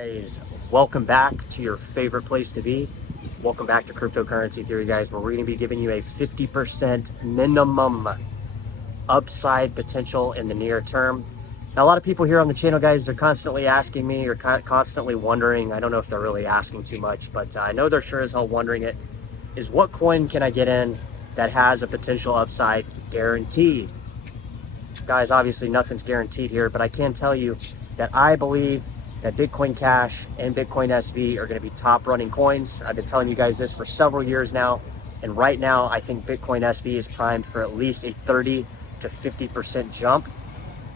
Guys, welcome back to your favorite place to be. Welcome back to Cryptocurrency Theory, guys, where we're going to be giving you a 50% minimum upside potential in the near term. Now, a lot of people here on the channel, guys, are constantly asking me or constantly wondering. I don't know if they're really asking too much, but I know they're sure as hell wondering it, is what coin can I get in that has a potential upside guaranteed? Guys, obviously nothing's guaranteed here, but I can tell you that I believe that Bitcoin Cash and Bitcoin SV are going to be top running coins. I've been telling you guys this for several years now. And right now, I think Bitcoin SV is primed for at least a 30 to 50% jump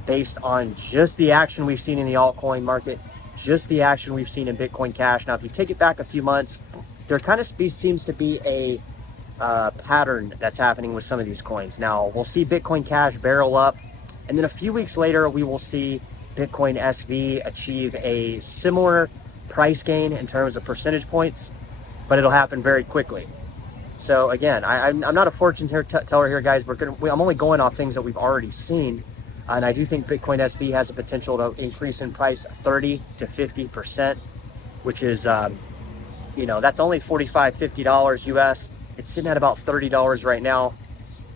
based on just the action we've seen in the altcoin market, just the action we've seen in Bitcoin Cash. Now, if you take it back a few months, there kind of seems to be a pattern that's happening with some of these coins. Now, we'll see Bitcoin Cash barrel up, and then a few weeks later, we will see Bitcoin SV achieve a similar price gain in terms of percentage points, but it'll happen very quickly. So again, I'm not a fortune teller here, guys. I'm only going off things that we've already seen, and I do think Bitcoin SV has a potential to increase in price 30 to 50%, which is, that's only $45–50 US. It's sitting at about $30 right now,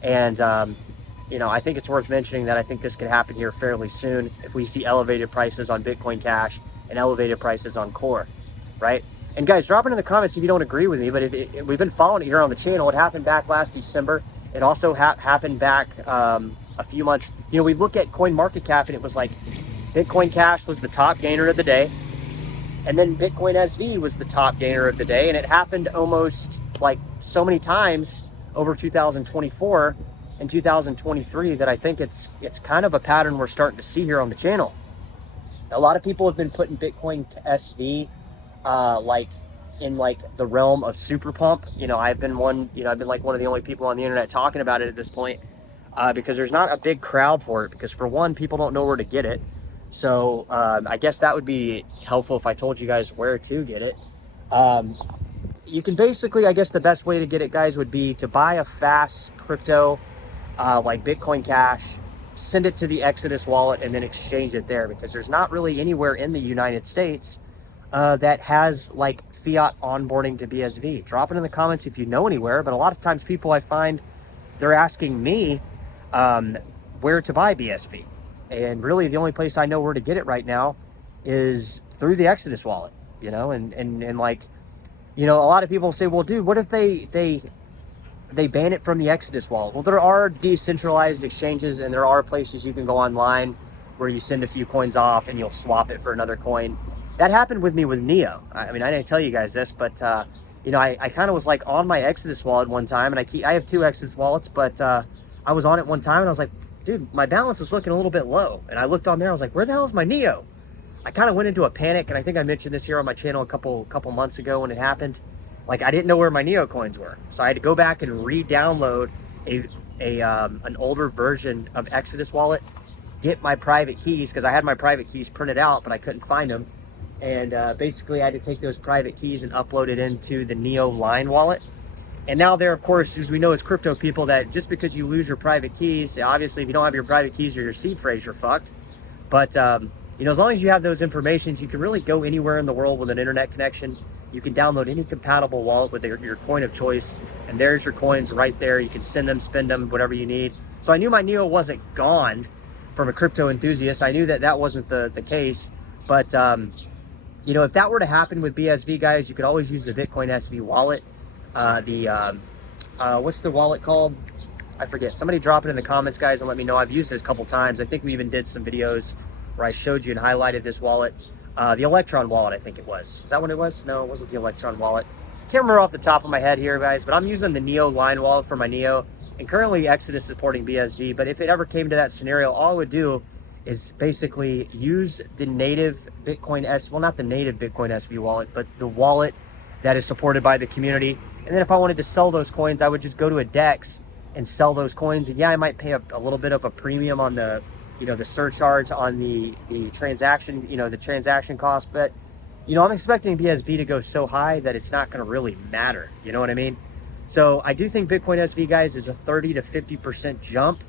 and I think it's worth mentioning that I think this could happen here fairly soon if we see elevated prices on Bitcoin Cash and elevated prices on Core, right? And guys, drop it in the comments if you don't agree with me, but we've been following it here on the channel. It happened back last December. It also happened back a few months. We look at CoinMarketCap, and it was like Bitcoin Cash was the top gainer of the day, and then Bitcoin SV was the top gainer of the day, and it happened almost like so many times over 2024 and 2023 that I think it's kind of a pattern we're starting to see here on the channel. A lot of people have been putting Bitcoin SV in the realm of super pump. I've been one of the only people on the internet talking about it at this point, because there's not a big crowd for it, because for one, people don't know where to get it. So I guess that would be helpful if I told you guys where to get it. You can basically, I guess the best way to get it, guys, would be to buy a fast crypto like Bitcoin Cash, send it to the Exodus wallet, and then exchange it there, because there's not really anywhere in the United States that has like fiat onboarding to BSV. Drop it in the comments if you know anywhere, but a lot of times people, I find, they're asking me where to buy BSV, and really the only place I know where to get it right now is through the Exodus wallet. And a lot of people say, well, dude, what if they ban it from the Exodus wallet? Well, there are decentralized exchanges, and there are places you can go online where you send a few coins off and you'll swap it for another coin. That happened with me with Neo. I mean, I didn't tell you guys this, but I kind of was like on my Exodus wallet one time, and I have two Exodus wallets, but I was on it one time and I was like, dude, my balance is looking a little bit low. And I looked on there, I was like, where the hell is my Neo? I kind of went into a panic, and I think I mentioned this here on my channel a couple months ago when it happened. Like, I didn't know where my Neo coins were, so I had to go back and re-download an older version of Exodus wallet, get my private keys, because I had my private keys printed out, but I couldn't find them, and basically I had to take those private keys and upload it into the Neo Line wallet. And now there, of course, as we know as crypto people, that just because you lose your private keys, obviously if you don't have your private keys or your seed phrase, you're fucked. But as long as you have those informations, you can really go anywhere in the world with an internet connection. You can download any compatible wallet with your coin of choice, and there's your coins right there. You can send them, spend them, whatever you need. So I knew my Neo wasn't gone from a crypto enthusiast. I knew that wasn't the case. But, if that were to happen with BSV, guys, you could always use the Bitcoin SV wallet. What's the wallet called? I forget. Somebody drop it in the comments, guys, and let me know. I've used it a couple times. I think we even did some videos where I showed you and highlighted this wallet. The Electron wallet, I think it was. Is that what it was? No, it wasn't the Electron wallet. Can't remember off the top of my head here, guys, but I'm using the Neo Line wallet for my Neo, and currently Exodus is supporting BSV. But if it ever came to that scenario, all I would do is basically use the native Bitcoin not the native Bitcoin SV wallet, but the wallet that is supported by the community. And then if I wanted to sell those coins, I would just go to a DEX and sell those coins. And yeah, I might pay a little bit of a premium on the the surcharge on the transaction, the transaction cost. But, I'm expecting BSV to go so high that it's not going to really matter. You know what I mean? So I do think Bitcoin SV, guys, is a 30 to 50% jump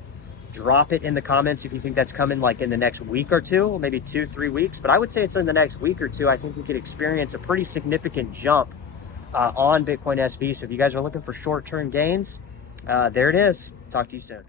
Drop it in the comments if you think that's coming like in the next week or two, maybe 2-3 weeks. But I would say it's in the next week or two. I think we could experience a pretty significant jump on Bitcoin SV. So if you guys are looking for short-term gains, there it is. Talk to you soon.